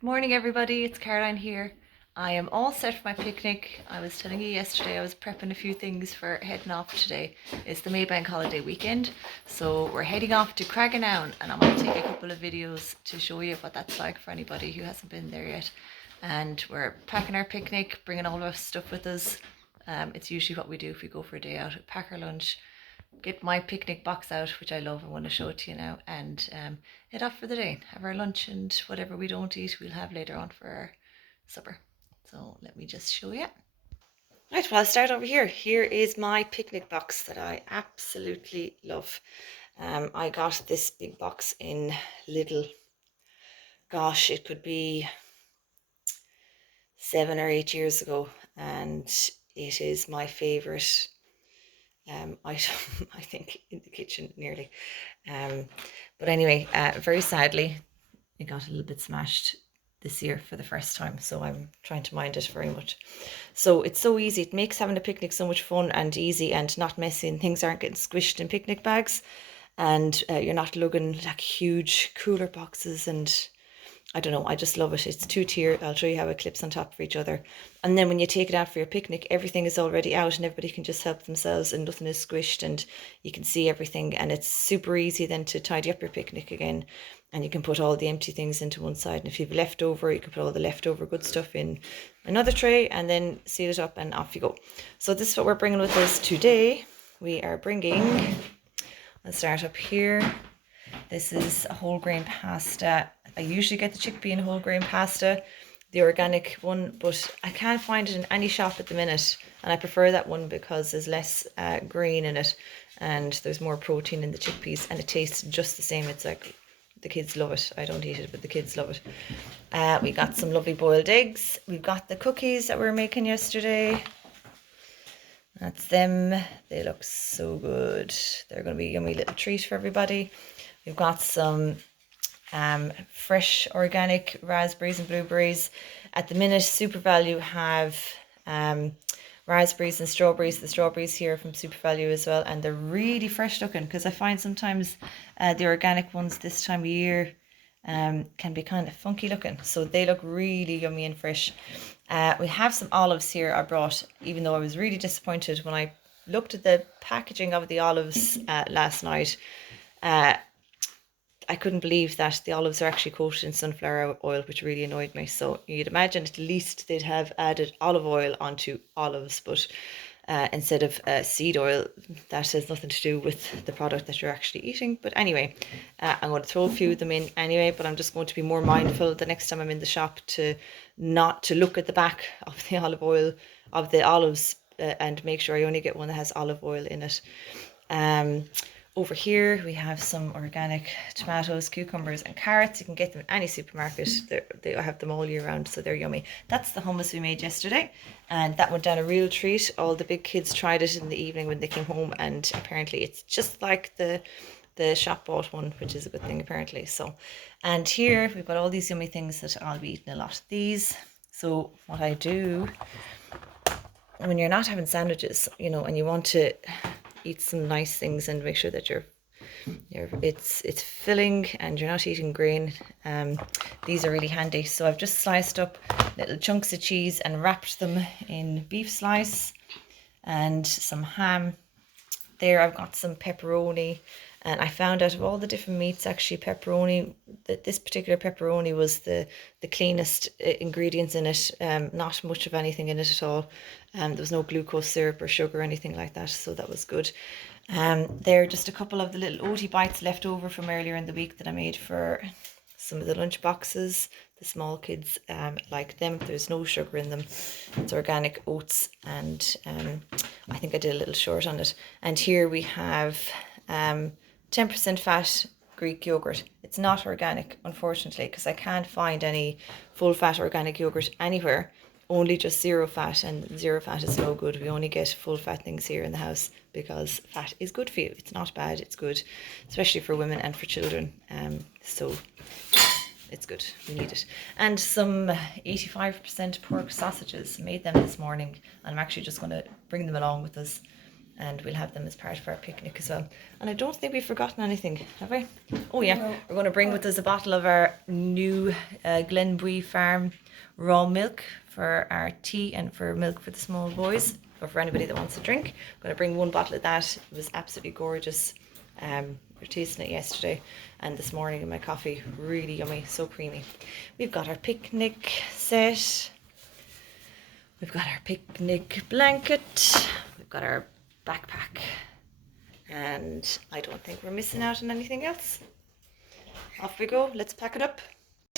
Good morning, everybody. It's Caroline here. I am all set for my picnic. I was telling you yesterday I was prepping a few things for heading off today. It's the Maybank holiday weekend, so we're heading off to Craggaunowen, and I'm going to take a couple of videos to show you what that's like for anybody who hasn't been there yet. And we're packing our picnic, bringing all our stuff with us. It's usually what we do if we go for a day out. We pack our lunch, get my picnic box out, which I love. I want to show it to you now, and head off for the day. Have our lunch, and whatever we don't eat, we'll have later on for our supper. So let me just show you. Right, well, I'll start over here. Here is my picnic box that I absolutely love. I got this big box in Lidl. Gosh, it could be 7 or 8 years ago, and it is my favorite item, I think, in the kitchen nearly. But anyway, very sadly, it got a little bit smashed this year for the first time, so I'm trying to mind it very much. So it's so easy. It makes having a picnic so much fun and easy and not messy, and things aren't getting squished in picnic bags, and you're not lugging like huge cooler boxes. And I don't know, I just love it. It's two-tier. I'll show you how it clips on top of each other. And then when you take it out for your picnic, everything is already out and everybody can just help themselves and nothing is squished and you can see everything. And it's super easy then to tidy up your picnic again. And you can put all the empty things into one side. And if you've leftover, you can put all the leftover good stuff in another tray and then seal it up and off you go. So this is what we're bringing with us today. We are bringing, let's start up here. This is a whole grain pasta. I usually get the chickpea and whole grain pasta, the organic one, but I can't find it in any shop at the minute. And I prefer that one because there's less grain in it and there's more protein in the chickpeas and it tastes just the same. It's like, the kids love it. I don't eat it, but the kids love it. We got some lovely boiled eggs. We've got the cookies that we were making yesterday. That's them. They look so good. They're going to be a yummy little treat for everybody. We've got some fresh organic raspberries and blueberries. At the minute, Super Value have raspberries and strawberries. The strawberries here are from Super Value as well, and they're really fresh looking, because I find sometimes the organic ones this time of year can be kind of funky looking. So they look really yummy and fresh. We have some olives here I brought, even though I was really disappointed when I looked at the packaging of the olives last night. I couldn't believe that the olives are actually coated in sunflower oil, which really annoyed me. So you'd imagine at least they'd have added olive oil onto olives, but instead of seed oil, that has nothing to do with the product that you're actually eating. But anyway, I'm going to throw a few of them in anyway, but I'm just going to be more mindful the next time I'm in the shop to not to look at the back of the olive oil, of the olives, and make sure I only get one that has olive oil in it. Over here we have some organic tomatoes, cucumbers and carrots. You can get them in any supermarket. They have them all year round, so they're yummy. That's the hummus we made yesterday, and that went down a real treat. All the big kids tried it in the evening when they came home, and apparently it's just like the shop bought one, which is a good thing apparently. So, and here we've got all these yummy things that I'll be eating a lot of these. So what I do when you're not having sandwiches, you know, and you want to eat some nice things and make sure that it's filling and you're not eating grain, these are really handy. So I've just sliced up little chunks of cheese and wrapped them in beef slice and some ham. There I've got some pepperoni, and I found out of all the different meats, actually pepperoni, that this particular pepperoni was the cleanest ingredients in it. Not much of anything in it at all. There was no glucose syrup or sugar or anything like that, so that was good. There are just a couple of the little oaty bites left over from earlier in the week that I made for some of the lunch boxes. The small kids like them. There's no sugar in them. It's organic oats, and I think I did a little short on it. And here we have 10% fat Greek yogurt. It's not organic, unfortunately, because I can't find any full fat organic yogurt anywhere. Only just zero fat, and zero fat is no good. We only get full fat things here in the house because fat is good for you. It's not bad, it's good, especially for women and for children. So it's good, we need it. And some 85% pork sausages. Made them this morning, and I'm actually just going to bring them along with us and we'll have them as part of our picnic as well. And I don't think we've forgotten anything, have we? Oh yeah, no. We're going to bring with us a bottle of our new Glenbury Farm raw milk for our tea and for milk for the small boys, or for anybody that wants to drink. I'm going to bring one bottle of that. It was absolutely gorgeous. We were tasting it yesterday and this morning in my coffee. Really yummy, so creamy. We've got our picnic set. We've got our picnic blanket. We've got our backpack. And I don't think we're missing out on anything else. Off we go. Let's pack it up.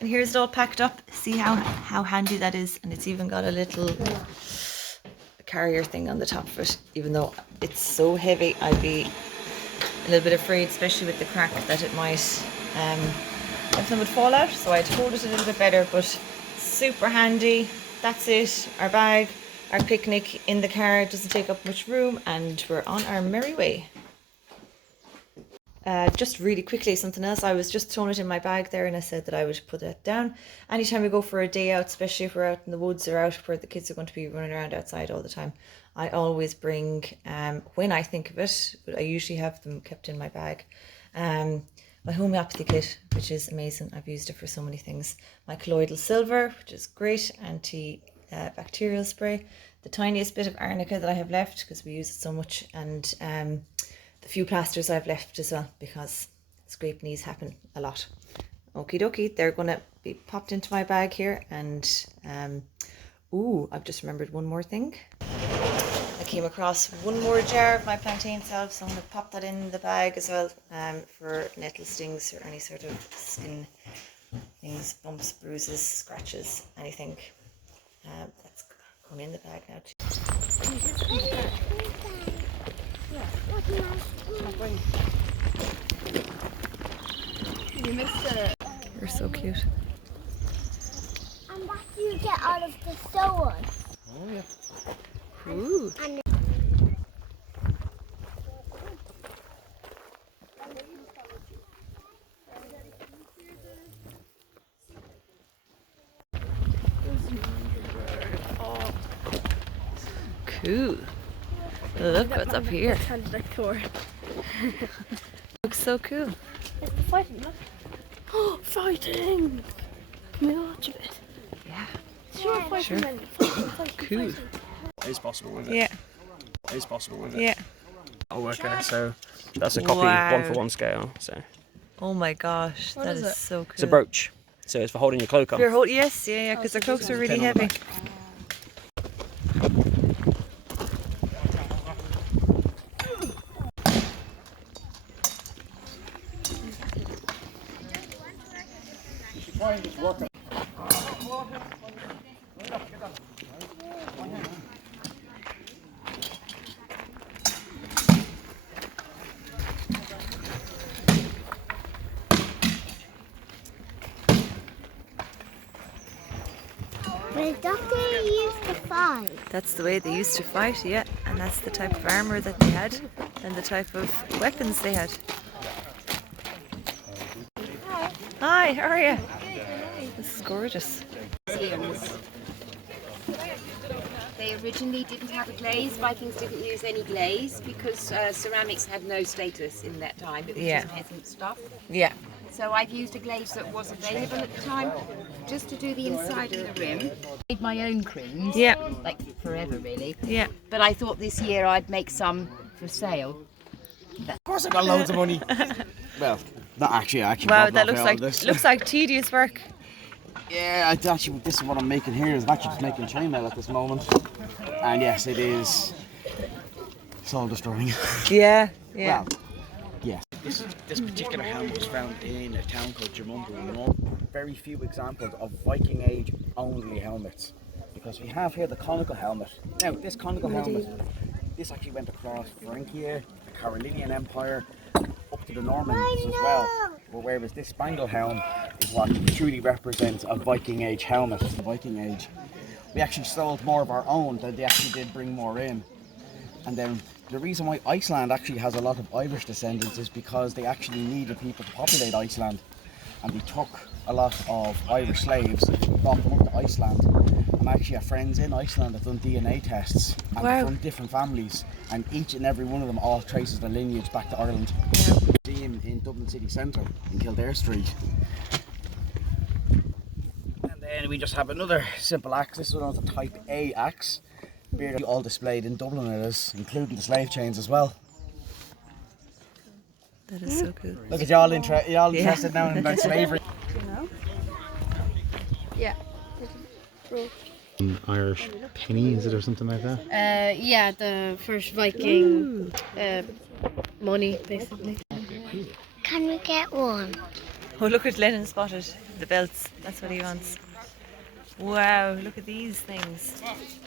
And here's it all packed up. See how handy that is. And it's even got a little carrier thing on the top of it. Even though it's so heavy, I'd be a little bit afraid, especially with the crack, that it might something would fall out. So I'd hold it a little bit better, but super handy. That's it. Our bag, our picnic in the car, doesn't take up much room, and we're on our merry way. Just really quickly, something else. I was just throwing it in my bag there, and I said that I would put it down. Anytime we go for a day out, especially if we're out in the woods or out where the kids are going to be running around outside all the time, I always bring, when I think of it, but I usually have them kept in my bag, my homeopathy kit, which is amazing. I've used it for so many things. My colloidal silver, which is great, anti-bacterial spray. The tiniest bit of arnica that I have left, because we use it so much, and the few plasters I've left as well, because scraped knees happen a lot. Okie dokie, they're going to be popped into my bag here, and I've just remembered one more thing. I came across one more jar of my plantain salve, so I'm going to pop that in the bag as well, for nettle stings or any sort of skin things, bumps, bruises, scratches, anything. That's going in the bag now too. You missed it. You're so cute. And what do you get out of the stone? Oh yeah. Ooh. Cool. Look what's up here. Looks so cool. It's the fighting, look. Oh, fighting! Can we watch a bit? Yeah. Sure, Sure. fighting. Cool. It is possible with it. Yeah. It is possible with it. Yeah. I'll work on it. So that's a copy, Wow. 1-for-1 scale. So Oh my gosh, What that is is it? so cool. it's a brooch. So it's for holding your cloak on. Yes, yeah, because their cloaks are really Pin on the heavy. back. Well, doctor used to fight. That's the way they used to fight, yeah, and that's the type of armour that they had, and the type of weapons they had. Hi, how are you? This is gorgeous. Museums. They originally didn't have a glaze. Vikings didn't use any glaze because ceramics had no status in that time. It was Yeah. just peasant stuff. Yeah. So I've used a glaze that was available at the time just to do the inside of the rim. Made my own creams. Yeah. Like forever really. Yeah. But I thought this year I'd make some for sale. Of course I got loads of money. Well, not actually. Wow, got that off all this. looks like tedious work. Yeah, this is what I'm making here. I'm actually just making chainmail at this moment. And yes, it is soul destroying. Yeah. Yeah. Well, yes. This particular helmet was found in a town called Jermundle in North. Very few examples of Viking age only helmets. Because we have here the conical helmet. Now, this conical helmet, this actually went across Frankia, the Carolingian Empire, up to the Normans as well. But whereas this spangle helm is what truly represents a Viking age helmet. The Viking age. We actually sold more of our own than they actually did bring more in. And then the reason why Iceland actually has a lot of Irish descendants is because they actually needed people to populate Iceland. And they took a lot of Irish slaves, brought them up to Iceland. And actually, have friends in Iceland that done DNA tests, and they're from different families, and each and every one of them all traces their lineage back to Ireland. Museum in Dublin city centre in Kildare Street. And then we just have another simple axe. This one is a Type A axe. Beard all displayed in Dublin it is, including the slave chains as well. That is so cool. Look at y'all interested now in about slavery. Yeah. Irish penny, is it, or something like that? Yeah, the first Viking money, basically. Can we get one? Oh, look at Lennon spotted the belts. That's what he wants. Wow, look at these things.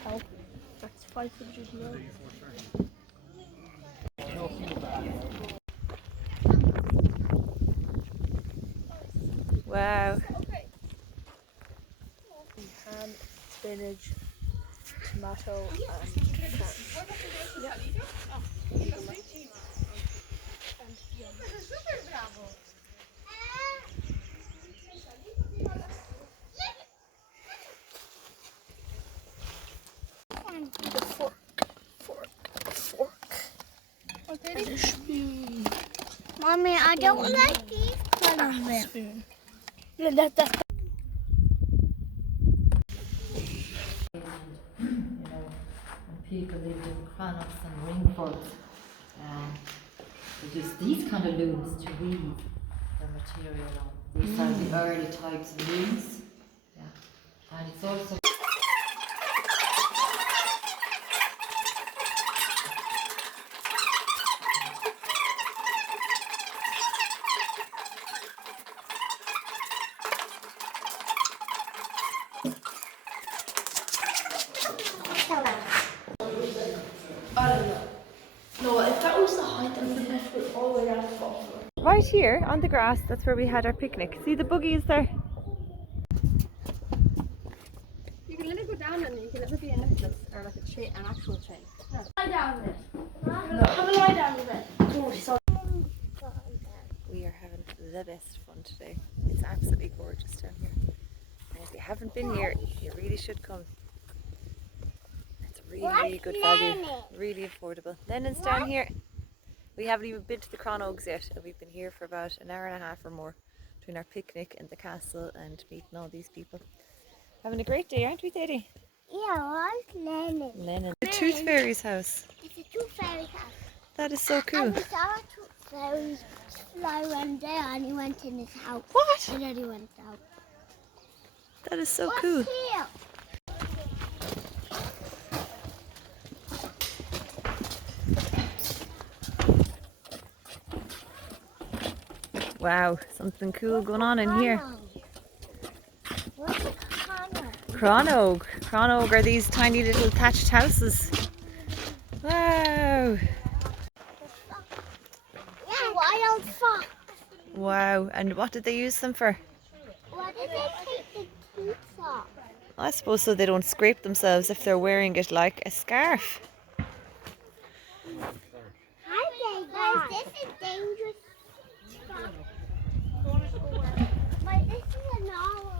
Oh, that's 500 euros. Wow. Ham, spinach, tomato, and carrot. And a spoon. Mommy, I don't like these kind of milk. Spoon. Yeah, that's People lived in crannogs and ringfolds. They use these kind of looms to weave the material on. These are the early types of looms. Yeah. And it's also no, if that was the height, then we'd have to go all the way down to the bottom. Right here on the grass, that's where we had our picnic. See the buggies there? You can let it go down and you can let it be a necklace or like a chain, an actual chain. Yeah. Lie down with it. No. Have a lie down with it. Oh, so We are having the best fun today. It's absolutely gorgeous down here. And if you haven't been here, you really should come. It's really good value, really affordable. Lennon's down here. We haven't even been to the Craggaunowen yet, and we've been here for about an hour and a half or more between our picnic and the castle and meeting all these people. Having a great day, aren't we, Daddy? Yeah, what's Lennon? Lennon. The Tooth Fairy's house. It's a tooth fairy house. That is so cool. And we saw a tooth fairy fly one day and he went in his house. What? And then he went out. That is so What's cool. here? Wow, something cool going on in here. What's a Connor? Craggaunowen. Craggaunowen are these tiny little thatched houses. Wow. Yeah, wild fox. Wow. And what did they use them for? What did they take the teeth off? I suppose so they don't scrape themselves if they're wearing it like a scarf. Hi, guys. This is dangerous spot. But this is a normal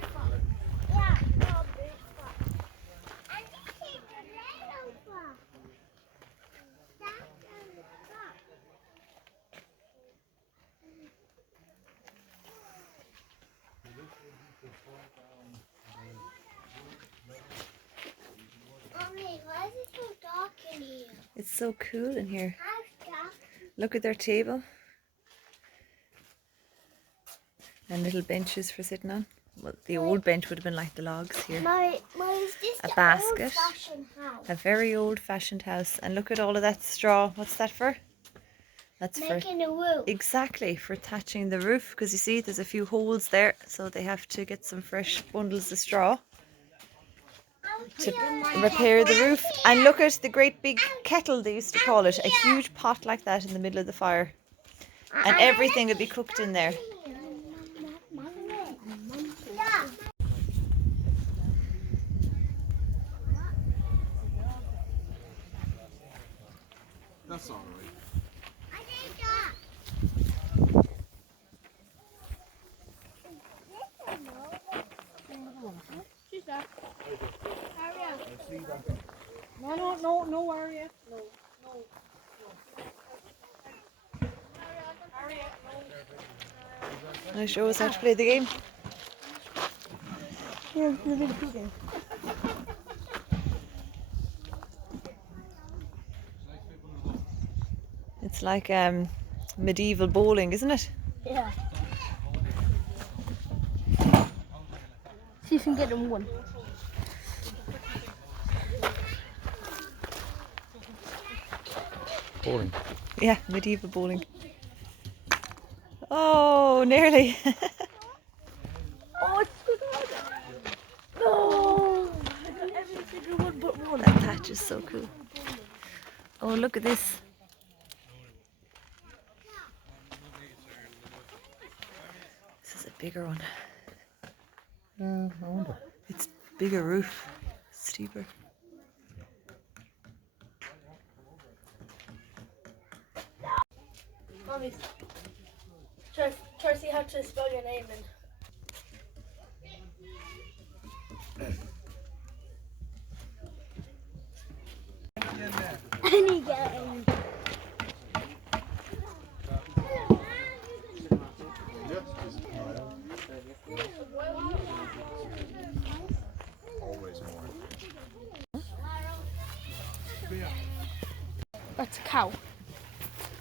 spot. Yeah, no big spot. And this is a little spot. That's a spot. Mommy, why is it so dark in here? It's so cool in here. How's dark? Look at their table. And little benches for sitting on. Well, the old bench would have been like the logs here. Mommy, is this A the basket. old-fashioned house? A very old-fashioned house. And look at all of that straw. What's that for? That's for... Making a roof. Exactly, for thatching the roof. Because you see, there's a few holes there. So they have to get some fresh bundles of straw to repair the roof. And look at the great big kettle, they used to call it. A huge pot like that in the middle of the fire. And everything would be cooked in there. That's alright. No, Aria. No. Can I show us how to play the game? Yeah, the really cool game. It's like medieval bowling, isn't it? Yeah. See if you can get them one. Boring. Yeah, medieval bowling. Oh, nearly. Oh, it's good. No! I got every single one but one. That patch is so cool. Oh, look at this. This is a bigger one. I wonder. It's bigger roof, steeper. Mommy, try to see how to spell your name and. Any game. That's a cow.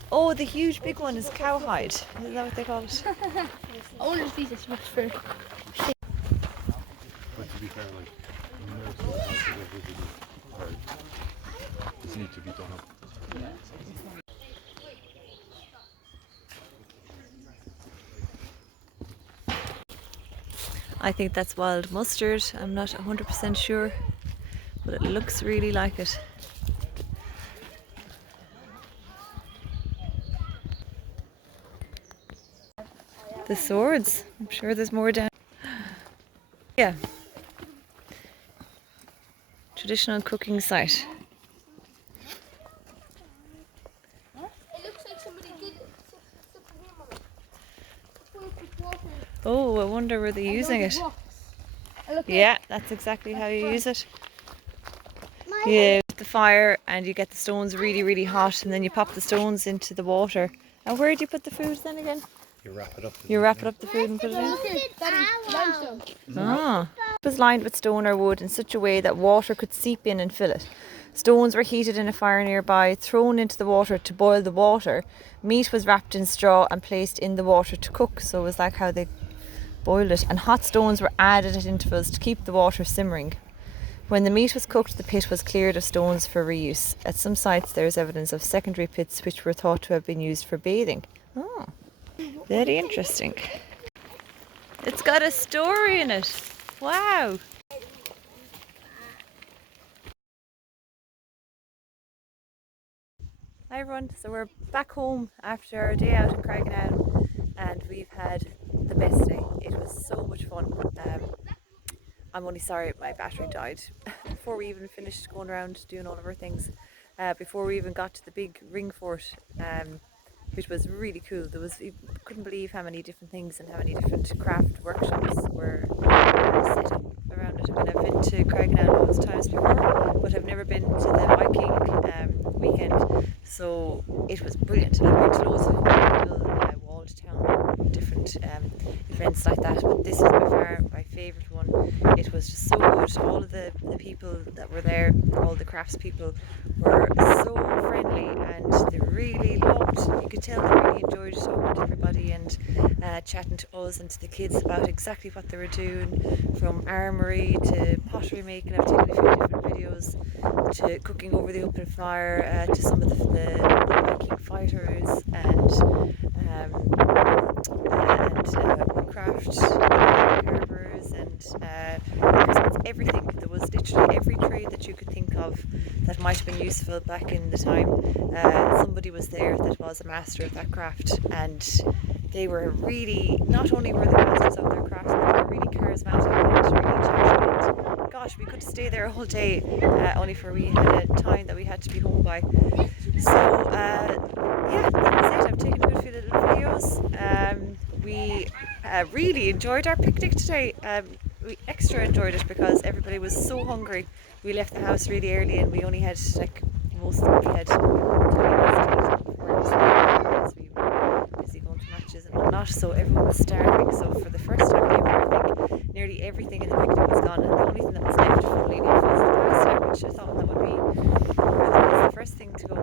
Oh, the huge big one is cowhide. Is that what they call it? I wonder if these are much for. But to be fair, like, most of the houses I visited just need to be done up. I think that's wild mustard. I'm not 100% sure, but it looks really like it. The swords. I'm sure there's more down. Yeah. Traditional cooking site. It looks like somebody did it. Oh, I wonder where they're using it. Yeah, that's exactly how you use it. You put the fire and you get the stones really, really hot, and then you pop the stones into the water. And where do you put the food then again? You wrap it up. You wrap it up the food and put it in? Limestone. Ah. It was lined with stone or wood in such a way that water could seep in and fill it. Stones were heated in a fire nearby, thrown into the water to boil the water. Meat was wrapped in straw and placed in the water to cook, so it was like how they boiled it. And hot stones were added at intervals to keep the water simmering. When the meat was cooked, the pit was cleared of stones for reuse. At some sites there is evidence of secondary pits which were thought to have been used for bathing. Oh, very interesting. It's got a story in it. Wow. Hi everyone, so we're back home after our day out in Craggaunowen and we've had the best day. It was so much fun. I'm only sorry my battery died before we even finished going around doing all of our things. Before we even got to the big ring fort, which was really cool. You couldn't believe how many different things and how many different craft workshops were set up around it. I mean, I've been to Craggaunowen loads of times before, but I've never been to the Viking weekend, so it was brilliant. I've been to loads of little walled town, different events like that, but this is by far my favourite one. It was just so good. All of the people that were there, all the crafts people, were so friendly and they really loved. You could tell they really enjoyed talking to everybody and chatting to us and to the kids about exactly what they were doing, from armory to pottery making. I've taken a few different videos, to cooking over the open fire, to some of the Viking fighters and woodcraft carvers and everything. There was literally every trade that you could think of that might have been useful back in the time. Somebody was there that was a master of that craft, and they were really, not only were they masters of their craft, but they were really charismatic and really chatty, and gosh, we could stay there all day, only for we had a time that we had to be home by. So yeah, that was it. I've taken a good few little videos. We really enjoyed our picnic today. It we extra enjoyed it because everybody was so hungry. We left the house really early and we only had like most of we had 20 minutes to eat before it was because we were busy going to matches and whatnot. So everyone was starving. So for the first time ever, I think nearly everything in the picnic was gone, and the only thing that was left, funnily enough, was the pasta, which I thought that would be the first thing to go.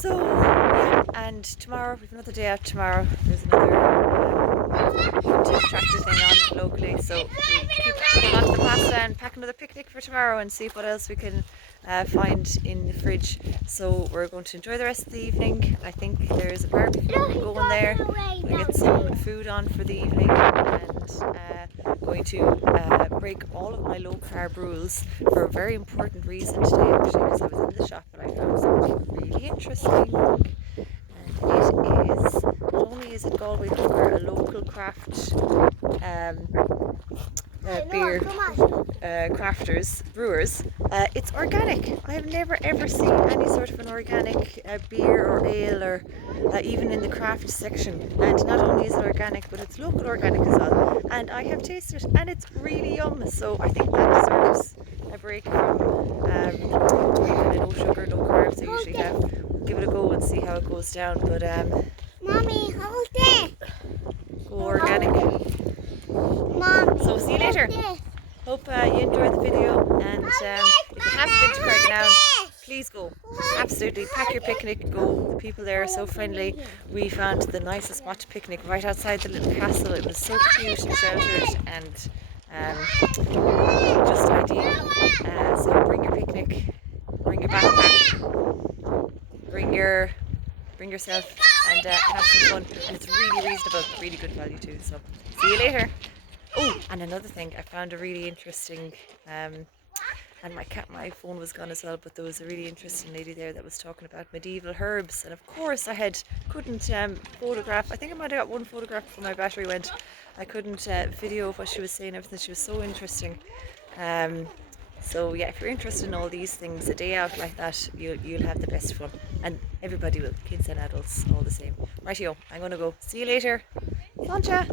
So yeah, and tomorrow we've another day out. Tomorrow there's another vintage tractor thing on locally, so we keep putting on the pasta and pack another picnic for tomorrow and see what else we can find in the fridge. So we're going to enjoy the rest of the evening. I think there's a barbecue going there. We get some food on for the evening, and going to break all of my low carb rules for a very important reason today, actually, because I was in the shop and I found something really interesting. And it is, not only is it Galway Cooker, a local craft beer crafters, brewers, it's organic. I have never ever seen any sort of an organic beer or ale, or even in the craft section. And not only is it organic, but it's local organic as well. And I have tasted it and it's really yum. So I think that deserves a break from no sugar, no carbs I usually have. We'll give it a go and see how it goes down. But Mommy, hold it. go organic. Mommy, So see you later. Hope you enjoyed the video, and if you haven't been to Craggaunowen, please go. Absolutely, pack your picnic, go. The people there are so friendly. We found the nicest spot to picnic right outside the little castle. It was so cute and sheltered and just ideal. So bring your picnic, bring your backpack, bring yourself, and have some fun. And it's really reasonable, really good value too. So see you later. Oh, and another thing, I found a really interesting, and my phone was gone as well, but there was a really interesting lady there that was talking about medieval herbs, and of course I couldn't photograph. I think I might have got one photograph before my battery went. I couldn't video what she was saying, everything. She was so interesting. So yeah, if you're interested in all these things, a day out like that, you'll have the best fun, and everybody will, kids and adults, all the same. Rightio, I'm gonna go. See you later. Sancha.